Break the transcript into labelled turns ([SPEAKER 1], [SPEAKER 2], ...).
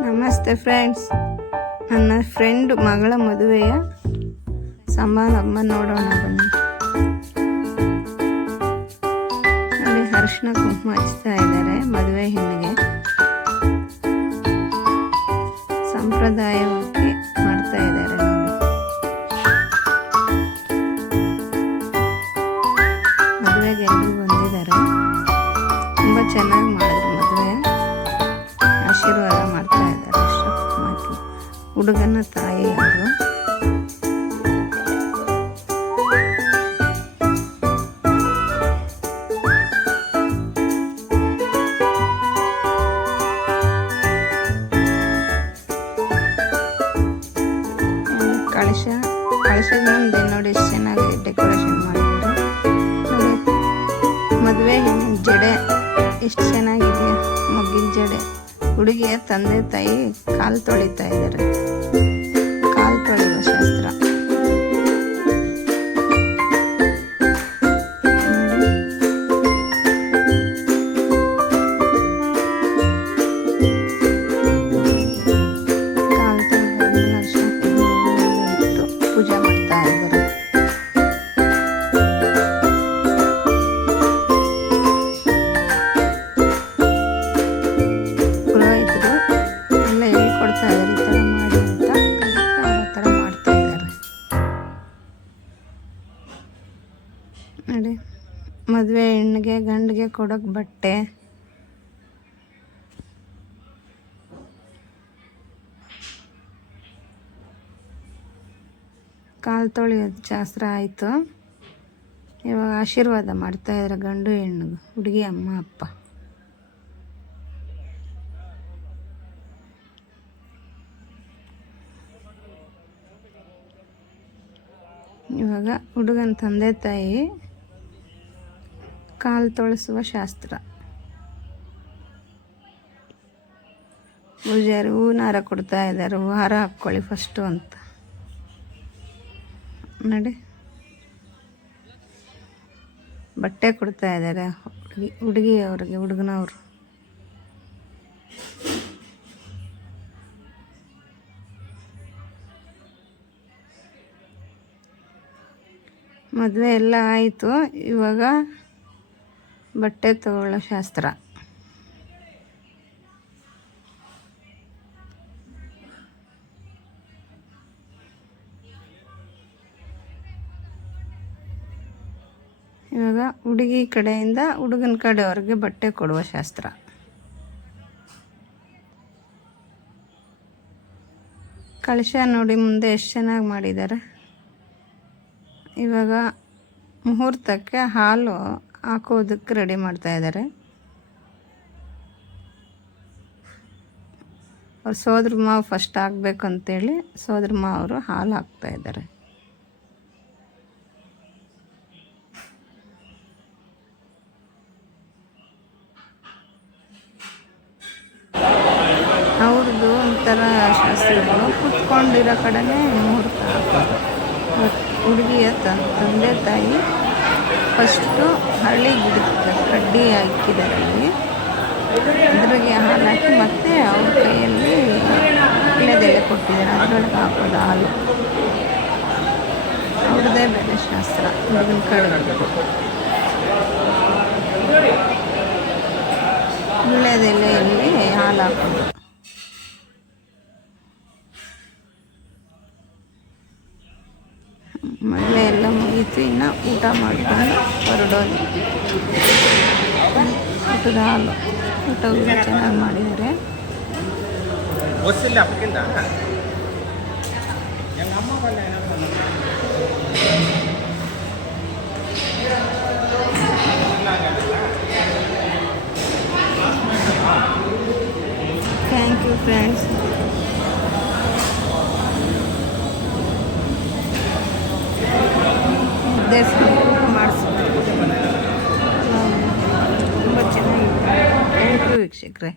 [SPEAKER 1] ನಮಸ್ತೆ ಫ್ರೆಂಡ್ಸ್ ನನ್ನ ಫ್ರೆಂಡ್ ಮಗಳ ಮದುವೆಯ ಸಮಾರಂಭ ನೋಡೋಣ ಬನ್ನಿ. ಅಲ್ಲಿ ಅರಿಶಿನ ಕುಂಕುಮ ಹಚ್ತಾ ಇದ್ದಾರೆ ಮದುವೆ ಹೆಣ್ಣಿಗೆ. ಸಂಪ್ರದಾಯವಾಗಿ ಮಾಡ್ತಾ ಇದ್ದಾರೆ ನೋಡಿ. ಮದುವೆಗೆ ಎಲ್ಲರೂ ಬಂದಿದ್ದಾರೆ. ತುಂಬ ಚೆನ್ನಾಗಿ ಮಾಡಿದ್ರು ಹುಡುಗನ ತಾಯಿ ಯಾರು? ಕಳಶ ಕಳಶದ ಮುಂದೆ ನೋಡಿ ಎಷ್ಟು ಚೆನ್ನಾಗಿ ಡೆಕೋರೇಷನ್ ಮಾಡಿದ್ರು. ಮದುವೆ ಜಡೆ, ಎಷ್ಟು ಚೆನ್ನಾಗಿದೆ ಮಗ್ಗಿನ ಜಡೆ. ಹುಡುಗಿಯ ತಂದೆ ತಾಯಿ ಕಾಲು ತೊಳಿತಾ ಇದ್ದಾರೆ. ನೋಡಿ, ಮದುವೆ ಹೆಣ್ಣಿಗೆ, ಗಂಡಿಗೆ ಕೊಡೋಕೆ ಬಟ್ಟೆ. ಕಾಲು ತೊಳೆಯೋದು ಶಾಸ್ತ್ರ ಆಯಿತು. ಇವಾಗ ಆಶೀರ್ವಾದ ಮಾಡ್ತಾ ಇದ್ರೆ ಗಂಡು ಹೆಣ್ಣಿಗೆ ಹುಡುಗಿ, ಅಮ್ಮ, ಅಪ್ಪ. ಇವಾಗ ಹುಡುಗನ ತಂದೆ ತಾಯಿ ಕಾಲು ತೊಳಸುವ ಶಾಸ್ತ್ರ. ಪೂಜಾರಿ ಹಾರ ಕೊಡ್ತಾ ಇದ್ದಾರೆ. ಹಾರ ಹಾಕ್ಕೊಳ್ಳಿ ಫಸ್ಟು ಅಂತ. ನೋಡಿ. ಬಟ್ಟೆ ಕೊಡ್ತಾ ಇದ್ದಾರೆ. ಹುಡುಗಿ ಹುಡುಗಿ ಅವ್ರಿಗೆ, ಹುಡುಗನವ್ರು. ಮದುವೆ ಎಲ್ಲ ಆಯಿತು. ಇವಾಗ ಬಟ್ಟೆ ತಗೊಳ್ಳೋ ಶಾಸ್ತ್ರ. ಇವಾಗ ಹುಡುಗಿ ಕಡೆಯಿಂದ ಹುಡುಗನ ಕಡೆಯವ್ರಿಗೆ ಬಟ್ಟೆ ಕೊಡುವ ಶಾಸ್ತ್ರ. ಕಳಶ ನೋಡಿ ಮುಂದೆ ಎಷ್ಟು ಚೆನ್ನಾಗಿ ಮಾಡಿದ್ದಾರೆ ಇವಾಗ ಮುಹೂರ್ತಕ್ಕೆ ಹಾಲು ಹಾಕೋದಕ್ಕೆ ರೆಡಿ ಮಾಡ್ತಾ ಇದ್ದಾರೆ. ಅವ್ರು ಸೋದ್ರ ಮಾವು ಫಸ್ಟ್ ಹಾಕ್ಬೇಕು ಅಂತೇಳಿ ಸೋದ್ರ ಮಾವರು ಹಾಲು ಹಾಕ್ತಾ ಇದ್ದಾರೆ. ಅವ್ರದ್ದು ಒಂಥರ ಶಾಸ್ತ್ರಗಳು. ಕುತ್ಕೊಂಡಿರೋ ಕಡೆನೇ ಮುಹೂರ್ತ ಹುಡುಗಿಯ ತಂದೆ ತಾಯಿ ಫಸ್ಟು ಹಳ್ಳಿ ಗಿಡದ ಕಡ್ಡಿ ಹಾಕಿದ್ದಾರೆ. ಅಲ್ಲಿ ಅದ್ರಿಗೆ ಹಾಲು ಹಾಕಿ ಮತ್ತೆ ಅವ್ರ ಕೈಯಲ್ಲಿ ಇಳೆದೆಲೆ ಕೊಟ್ಟಿದ್ದಾರೆ. ಅದರೊಳಗೆ ಹಾಕೋದು ಹಾಲು. ಅವ್ರದ್ದೇ ಬೇರೆ ಶಾಸ್ತ್ರ. ಹುಡುಗನ ಕಡೆದು ಇಳೆದೆಲೆಯಲ್ಲಿ ಹಾಲು ಹಾಕೋದು ಮಳೆ ಎಲ್ಲ ಆಗಿತ್ತು ಇನ್ನು ಊಟ ಮಾಡಿಕೊಂಡು ಹೊರಡೋದು. ಊಟದ ಹಾಲು ಊಟ ಚೆನ್ನಾಗಿ ಮಾಡಿದ್ದಾರೆ. ಥ್ಯಾಂಕ್ ಯು ಫ್ರೆಂಡ್ಸ್ ಮುದ್ದೆ ಮಾಡಿಸ್ಬೋದು ತುಂಬ ಚೆನ್ನಾಗಿದೆ. ಥ್ಯಾಂಕ್ ಯು ವೀಕ್ಷಕರೇ.